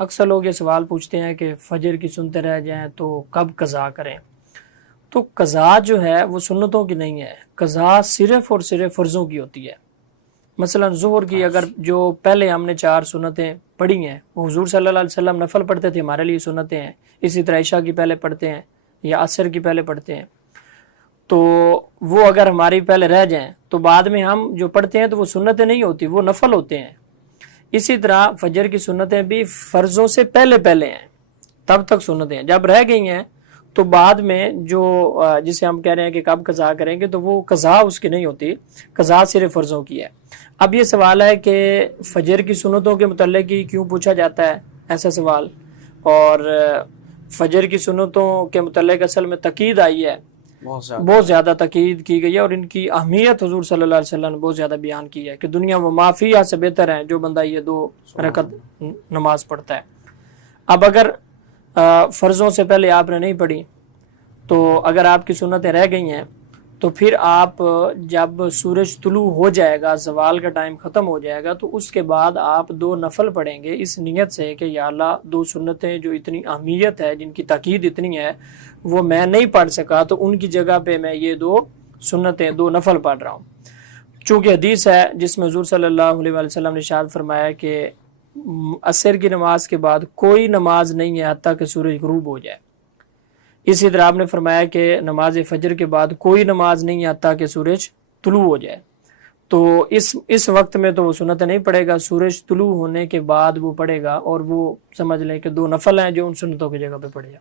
اکثر لوگ یہ سوال پوچھتے ہیں کہ فجر کی سنتے رہ جائیں تو کب قضا کریں؟ تو قضا جو ہے وہ سنتوں کی نہیں ہے، قضا صرف اور صرف فرضوں کی ہوتی ہے۔ مثلا ظہر کی اگر جو پہلے ہم نے 4 سنتیں پڑھی ہیں وہ حضور صلی اللہ علیہ وسلم نفل پڑھتے تھے، ہمارے لیے سنتیں ہیں۔ اسی طرح عشاء کی پہلے پڑھتے ہیں یا عصر کی پہلے پڑھتے ہیں، تو وہ اگر ہماری پہلے رہ جائیں تو بعد میں ہم جو پڑھتے ہیں تو وہ سنتیں نہیں ہوتی، وہ نفل ہوتے ہیں۔ اسی طرح فجر کی سنتیں بھی فرضوں سے پہلے پہلے ہیں، تب تک سنتیں ہیں۔ جب رہ گئی ہیں تو بعد میں جو جسے ہم کہہ رہے ہیں کہ کب قضا کریں گے، تو وہ قضا اس کی نہیں ہوتی، قضا صرف فرضوں کی ہے۔ اب یہ سوال ہے کہ فجر کی سنتوں کے متعلق ہی کیوں پوچھا جاتا ہے ایسا سوال، اور فجر کی سنتوں کے متعلق اصل میں تاکید آئی ہے، بہت زیادہ تاکید کی گئی ہے، اور ان کی اہمیت حضور صلی اللہ علیہ وسلم نے بہت زیادہ بیان کی ہے کہ دنیا و ما فیہا سے بہتر ہے جو بندہ یہ 2 رکعت نماز پڑھتا ہے۔ اب اگر فرضوں سے پہلے آپ نے نہیں پڑھی تو اگر آپ کی سنتیں رہ گئی ہیں تو پھر آپ جب سورج طلوع ہو جائے گا، زوال کا ٹائم ختم ہو جائے گا، تو اس کے بعد آپ 2 نفل پڑھیں گے اس نیت سے کہ یا اللہ 2 سنتیں جو اتنی اہمیت ہے، جن کی تاکید اتنی ہے، وہ میں نہیں پڑھ سکا، تو ان کی جگہ پہ میں یہ 2 سنتیں 2 نفل پڑھ رہا ہوں۔ چونکہ حدیث ہے جس میں حضور صلی اللہ علیہ وسلم نے ارشاد فرمایا کہ عصر کی نماز کے بعد کوئی نماز نہیں ہے حتیٰ کہ سورج غروب ہو جائے۔ اسی طرح آپ نے فرمایا کہ نماز فجر کے بعد کوئی نماز نہیں ہے حتیٰ کہ سورج طلوع ہو جائے۔ تو اس وقت میں تو وہ سنت نہیں پڑھے گا، سورج طلوع ہونے کے بعد وہ پڑھے گا، اور وہ سمجھ لیں کہ 2 نفل ہیں جو ان سنتوں کی جگہ پہ پڑھے گا۔